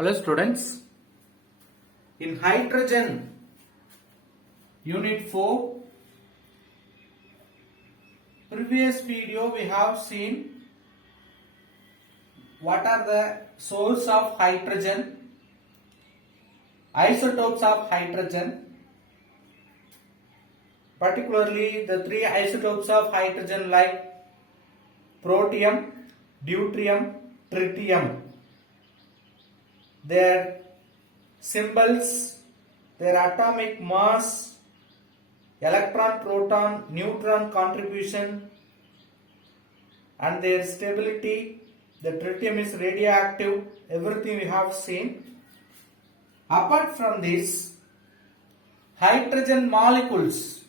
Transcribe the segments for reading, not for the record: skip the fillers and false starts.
Hello students, in hydrogen unit 4 previous video we have seen what are the source of hydrogen, isotopes of hydrogen, particularly the three isotopes of hydrogen like protium, deuterium, tritium. Their symbols, their atomic mass, electron, proton, neutron contribution and their stability. The tritium is radioactive, everything we have seen. Apart from this, hydrogen molecules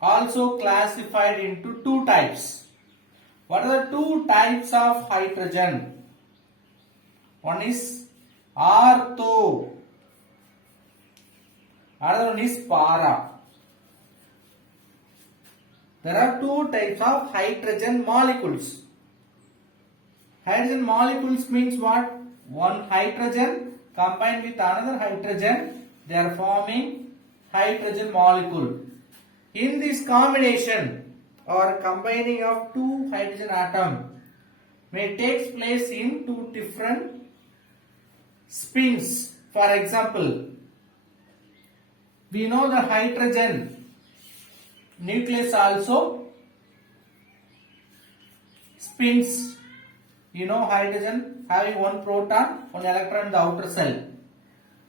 also classified into two types. What are the two types of hydrogen? One is ortho, another one is para. There are two types of hydrogen molecules. Hydrogen molecules means what? One hydrogen combined with another hydrogen, they are forming hydrogen molecule. In this combination or combining of two hydrogen atom may take place in two different spins. For example, we know the hydrogen nucleus also spins. You know hydrogen having one proton, one electron in the outer cell.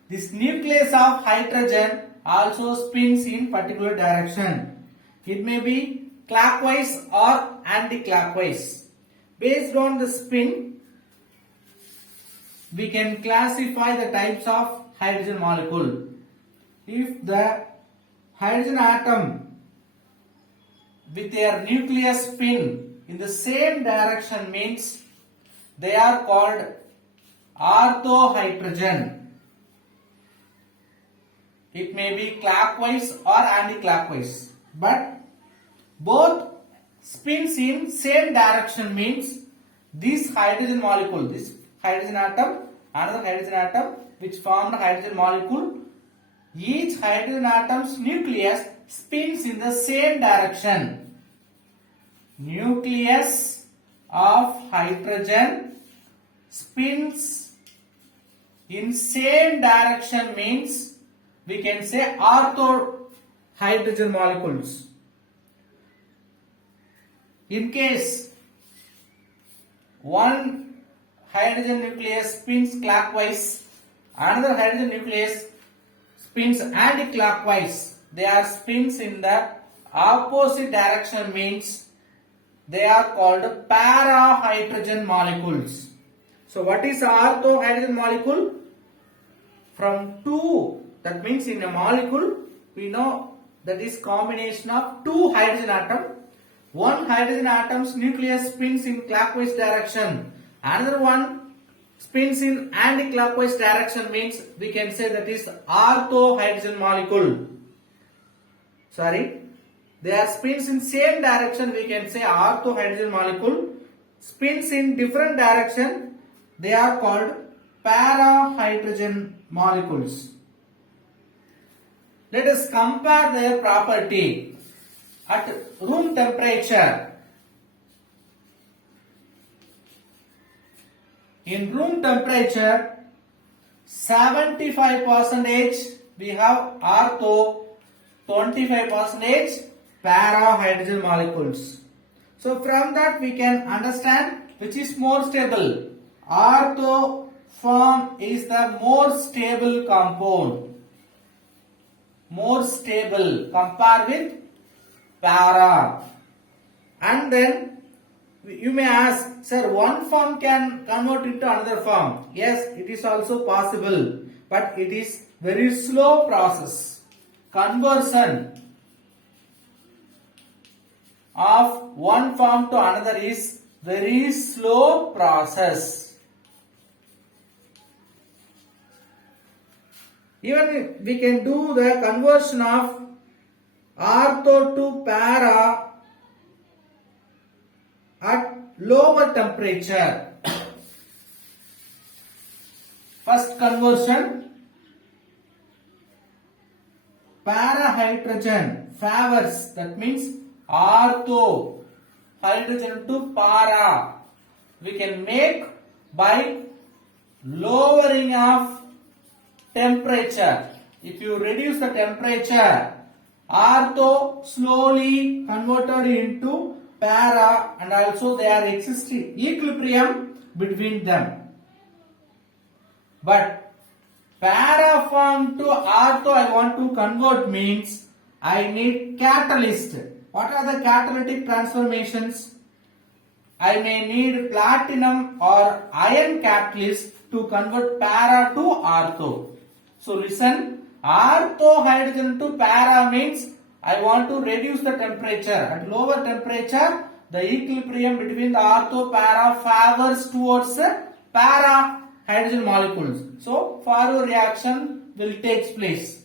This nucleus of hydrogen also spins in particular direction. It may be clockwise or anti-clockwise. Based on the spin, we can classify the types of hydrogen molecule. If the hydrogen atom with their nucleus spin in the same direction means they are called orthohydrogen. It may be clockwise or anti-clockwise, but both spins in same direction means this hydrogen molecule, this hydrogen atom, another hydrogen atom which formed hydrogen molecule, each hydrogen atom's nucleus spins in the same direction. Nucleus of hydrogen spins in same direction means we can say ortho hydrogen molecules. In case one hydrogen nucleus spins clockwise, another hydrogen nucleus spins anti-clockwise, they are spins in the opposite direction means they are called para-hydrogen molecules. So what is ortho hydrogen molecule? From two, that means in a molecule we know that is combination of two hydrogen atom. One hydrogen atom's nucleus spins in clockwise direction, another one spins in anti-clockwise direction means we can say that is ortho hydrogen molecule. They are spins in same direction, we can say ortho hydrogen molecule. Spins in different direction, they are called para hydrogen molecules. Let us compare their property at room temperature. In room temperature 75% we have ortho, 25% para hydrogen molecules. So from that we can understand which is more stable. Ortho form is the more stable compound. More stable compare with para. And then you may ask, sir, one form can convert into another form. Yes, it is also possible, but it is very slow process. Conversion of one form to another is very slow process. Even we can do the conversion of ortho to para at lower temperature. First conversion, para-hydrogen favors, that means ortho hydrogen to para. We can make by lowering of temperature. If you reduce the temperature, ortho slowly converted into para, and also they are existing equilibrium between them. But para form to ortho I want to convert means I need catalyst. What are the catalytic transformations? I may need platinum or iron catalyst to convert para to ortho. So listen, ortho hydrogen to para means I want to reduce the temperature. At lower temperature, the equilibrium between the ortho para favors towards para hydrogen molecules. So forward reaction will take place.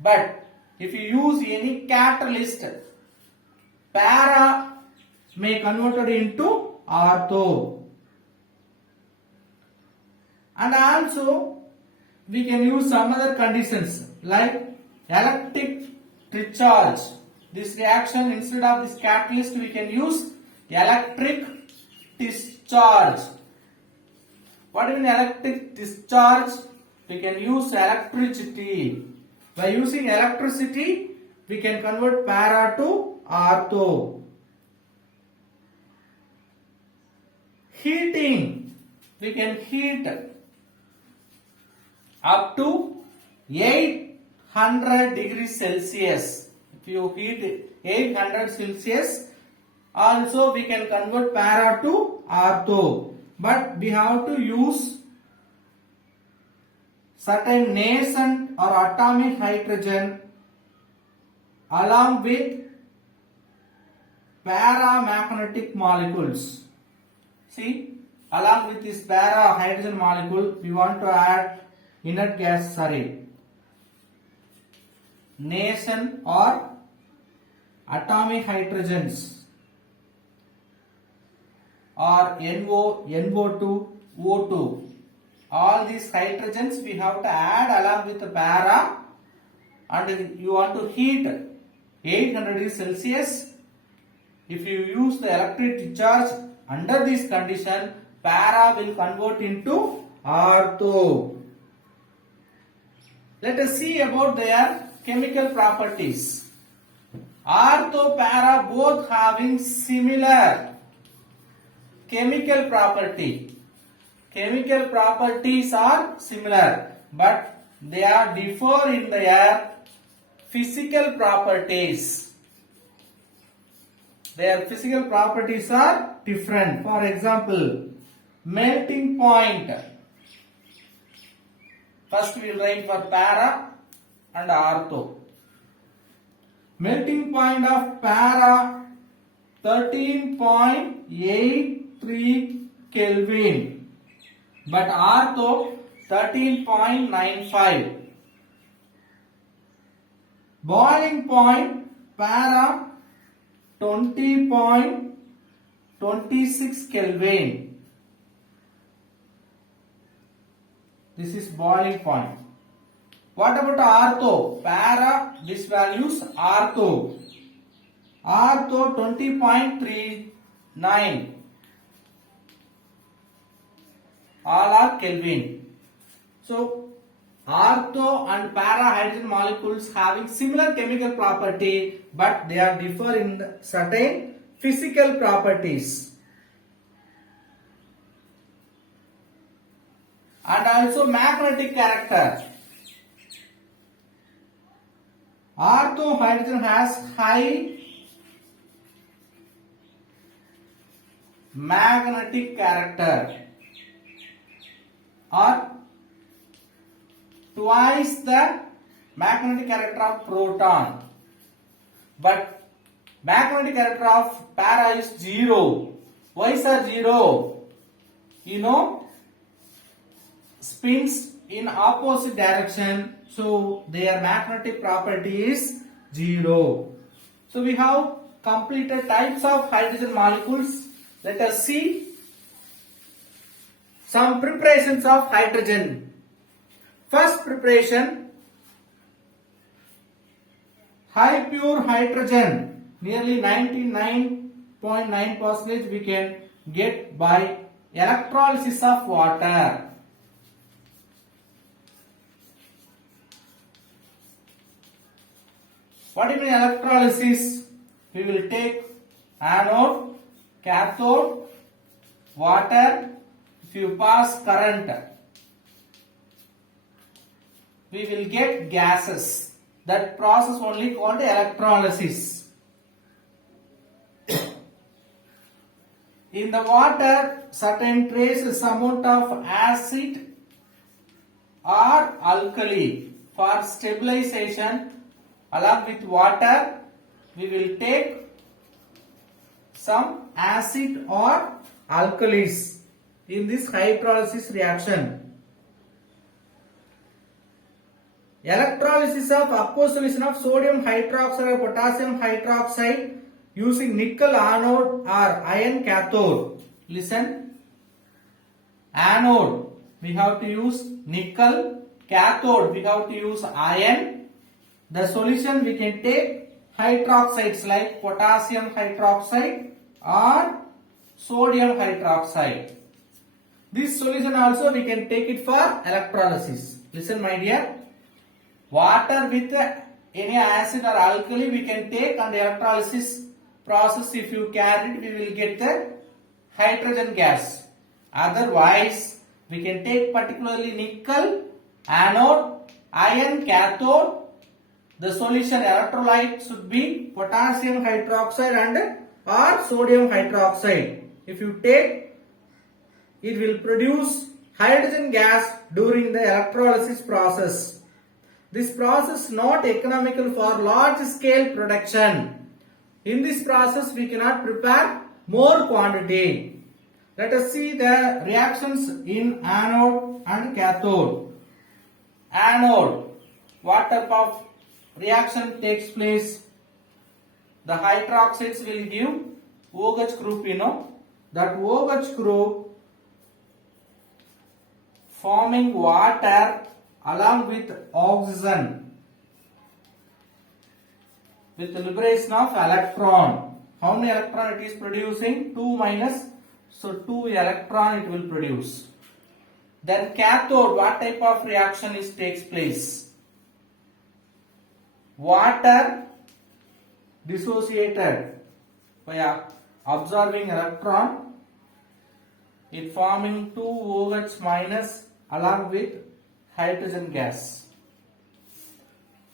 But if you use any catalyst, para may converted into ortho. And also we can use some other conditions like electric discharge. This reaction, instead of this catalyst, we can use electric discharge. What do you mean electric discharge? We can use electricity. By using electricity, we can convert para to ortho. Heating, we can heat up to 800 degrees Celsius. If you heat 800 Celsius, also we can convert para to ortho. But we have to use certain nascent or atomic hydrogen along with paramagnetic molecules. See, along with this para hydrogen molecule, we want to add inert gas, nascent or atomic hydrogens, or NO, NO2, O2. All these hydrogens we have to add along with the para, and you want to heat 800 degrees Celsius. If you use the electric discharge under this condition, para will convert into ortho. Let us see about their chemical properties. Ortho, para both having similar chemical property. Chemical properties are similar, but they are differ in their physical properties. Their physical properties are different. For example, melting point. First we will write for para and ortho. Melting point of para 13.83 Kelvin, but ortho 13.95. Boiling point para 20.26 Kelvin. This is boiling point. What about ortho? Para, this values ortho. Ortho 20.39. All are Kelvin. So ortho and para hydrogen molecules having similar chemical property, but they are differ in certain physical properties. And also magnetic character. Ortho hydrogen has high magnetic character, or twice the magnetic character of proton. But magnetic character of para is 0. Why sir 0? You know, spins in opposite direction, so their magnetic property is 0. So we have completed types of hydrogen molecules. Let us see some preparations of hydrogen. First preparation, high pure hydrogen, nearly 99.9% we can get by electrolysis of water. What do you mean electrolysis? We will take anode, cathode, water. If you pass current, we will get gases. That process only called electrolysis. In the water, certain trace amount of acid or alkali. For stabilization, along with water, we will take some acid or alkalis in this hydrolysis reaction. Electrolysis of aqueous solution of sodium hydroxide or potassium hydroxide using nickel anode or iron cathode. Listen, anode we have to use nickel, cathode we have to use iron. The solution we can take hydroxides like potassium hydroxide or sodium hydroxide. This solution also we can take it for electrolysis. Listen my dear, water with any acid or alkali we can take, and electrolysis process if you carry it we will get the hydrogen gas. Otherwise we can take particularly nickel anode, iron cathode. The solution electrolyte should be potassium hydroxide and or sodium hydroxide. If you take, it will produce hydrogen gas during the electrolysis process. This process is not economical for large scale production. In this process we cannot prepare more quantity. Let us see the reactions in anode and cathode. Anode, what type of reaction takes place? The hydroxides will give OH group, you know. That OH group forming water along with oxygen with the liberation of electron. How many electron it is producing? 2 minus. So 2 electron it will produce. Then cathode, what type of reaction takes place? Water dissociated by absorbing electron, it forming 2 OH minus along with hydrogen gas.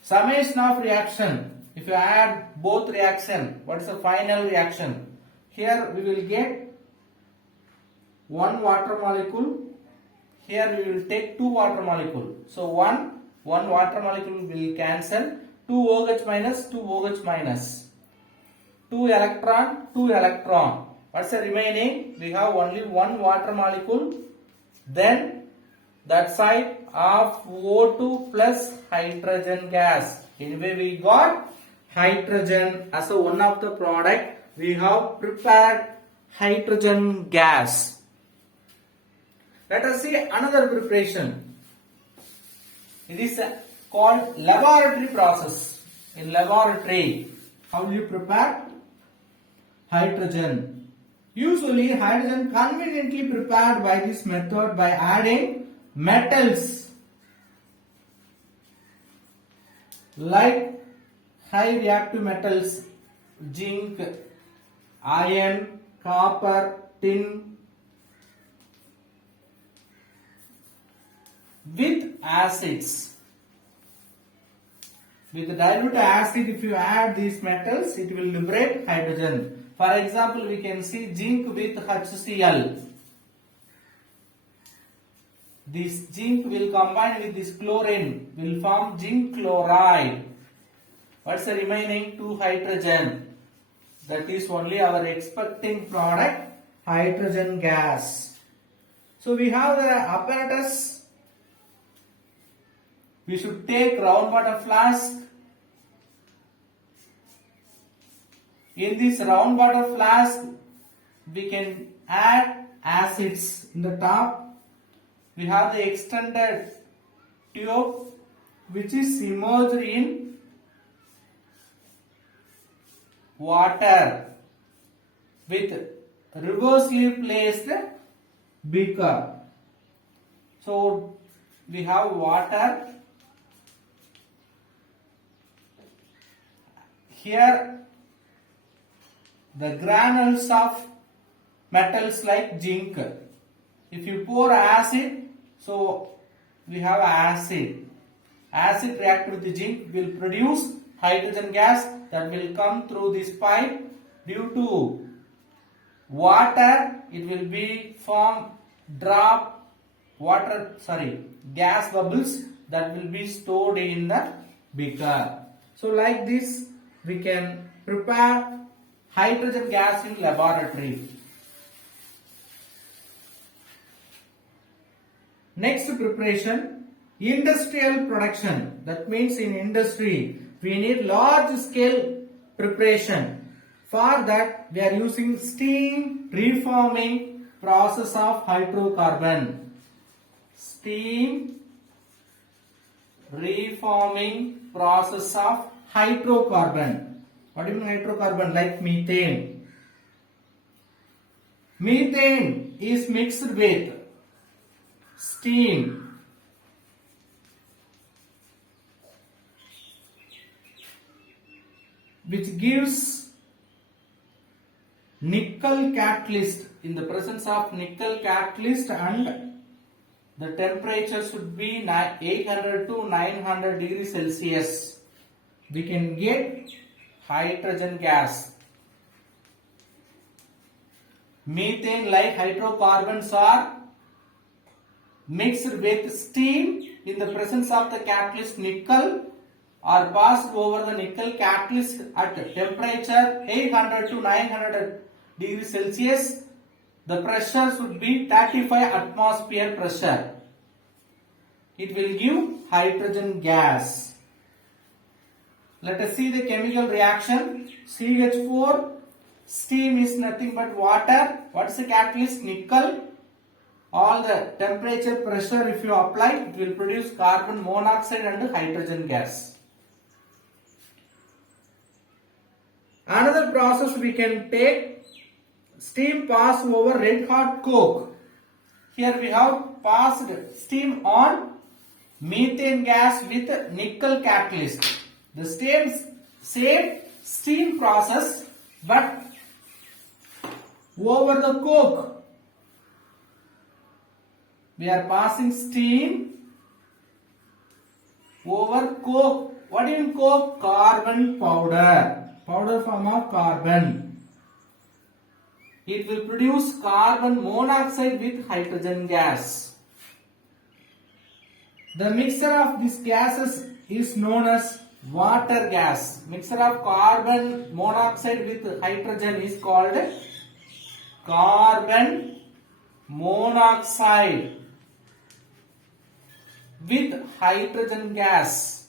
Summation of reaction. If you add both reaction, what is the final reaction? Here we will get 1 water molecule. Here we will take 2 water molecule. So 1 water molecule will cancel. 2 OH minus, 2 OH minus. 2 electron, 2 electron. What's the remaining? We have only 1 water molecule. Then that side of O2 plus hydrogen gas. Anyway, we got hydrogen as a one of the product. We have prepared hydrogen gas. Let us see another preparation. It is called laboratory process. In laboratory, how do you prepare hydrogen? Usually hydrogen conveniently prepared by this method by adding metals like high reactive metals, zinc, iron, copper, tin, with acids. With dilute acid, if you add these metals, it will liberate hydrogen. For example, we can see zinc with HCl. This zinc will combine with this chlorine, will form zinc chloride. What's the remaining? 2 hydrogen. That is only our expecting product, hydrogen gas. So we have the apparatus. We should take round water flask. In this round water flask, we can add acids in the top. We have the extended tube which is immersed in water with reversely placed beaker. So we have water. Here the granules of metals like zinc. If you pour acid, so we have acid. Acid react with the zinc will produce hydrogen gas that will come through this pipe. Due to water, it will be form gas bubbles that will be stored in the beaker. So like this we can prepare hydrogen gas in laboratory. Next preparation, industrial production. That means in industry we need large scale preparation. For that we are using steam reforming process of hydrocarbon. Steam reforming process of hydrocarbon. What do you mean hydrocarbon? Like methane. Methane is mixed with steam. Which gives nickel catalyst. In the presence of nickel catalyst, and the temperature should be 800 to 900 degrees Celsius, we can get hydrogen gas. Methane like hydrocarbons are mixed with steam in the presence of the catalyst nickel, or passed over the nickel catalyst at temperature 800 to 900 degrees Celsius. The pressure should be 35 atmosphere pressure. It will give hydrogen gas. Let us see the chemical reaction. CH4, steam is nothing but water. What is the catalyst? Nickel. All the temperature pressure if you apply, it will produce carbon monoxide and hydrogen gas. Another process we can take, steam pass over red hot coke. Here we have passed steam on methane gas with nickel catalyst. The same steam process, but over the coke. We are passing steam over coke. What do you mean coke? Carbon powder. Powder form of carbon. It will produce carbon monoxide with hydrogen gas. The mixture of these gases is known as water gas. Mixture of carbon monoxide with hydrogen is called carbon monoxide with hydrogen gas.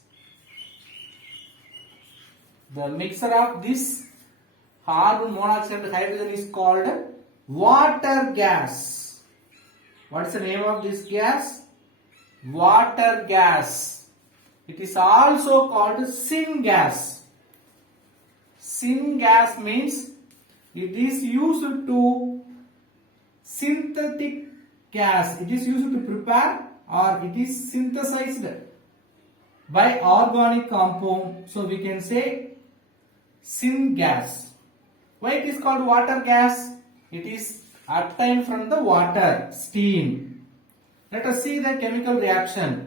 The mixture of this carbon monoxide with hydrogen is called water gas. What is the name of this gas? Water gas. It is also called syngas. Syngas means it is used to synthetic gas. It is used to prepare, or it is synthesized by organic compound. So we can say syngas. Why it is called water gas? It is obtained from the water, steam. Let us see the chemical reaction.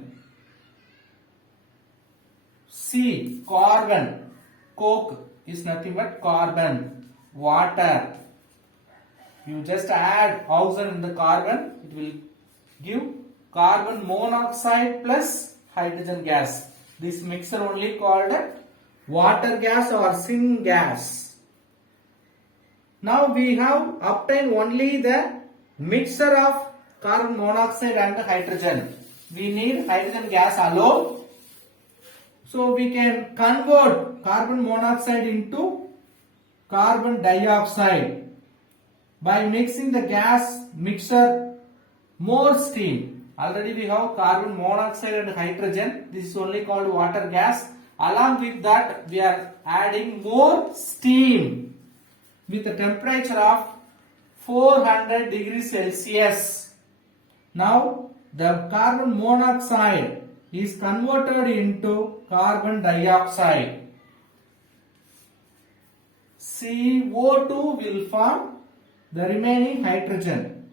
C, carbon. Coke is nothing but carbon. Water. You just add oxygen in the carbon, it will give carbon monoxide plus hydrogen gas. This mixture only called water gas or syngas. Now we have obtained only the mixture of carbon monoxide and hydrogen. We need hydrogen gas alone. So we can convert carbon monoxide into carbon dioxide by mixing the gas mixture more steam. Already we have carbon monoxide and hydrogen. This is only called water gas. Along with that, we are adding more steam with a temperature of 400 degrees Celsius. Now, the carbon monoxide is converted into carbon dioxide. CO2 will form the remaining hydrogen.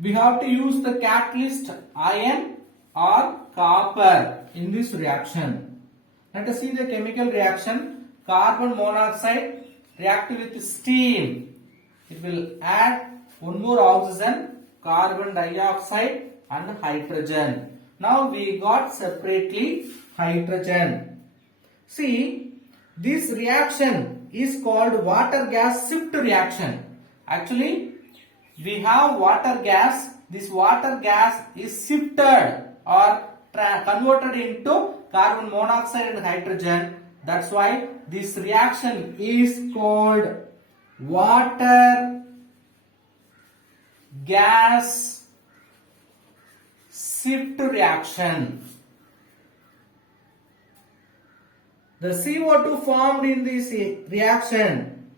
We have to use the catalyst iron or copper in this reaction. Let us see the chemical reaction. Carbon monoxide react with steam. It will add one more oxygen, carbon dioxide and hydrogen. Now we got separately hydrogen. See, this reaction is called water gas shift reaction. Actually, we have water gas. This water gas is shifted or converted into carbon monoxide and hydrogen. That's why this reaction is called water gas shift reaction. The CO2 formed in this reaction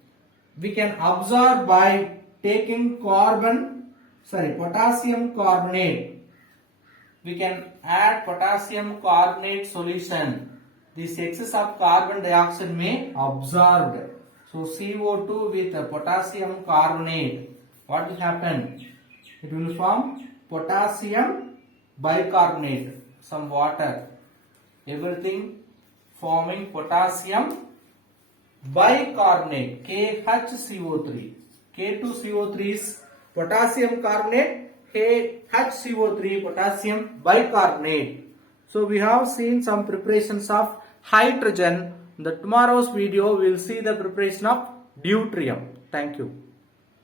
we can absorb by taking potassium carbonate. We can add potassium carbonate solution. This excess of carbon dioxide may absorbed. So CO2 with potassium carbonate, what will happen? It will form potassium bicarbonate, some water, everything forming potassium bicarbonate, KHCO3. K2CO3 is potassium carbonate, KHCO3 potassium bicarbonate. So we have seen some preparations of hydrogen. In the tomorrow's video we will see the preparation of deuterium. Thank you.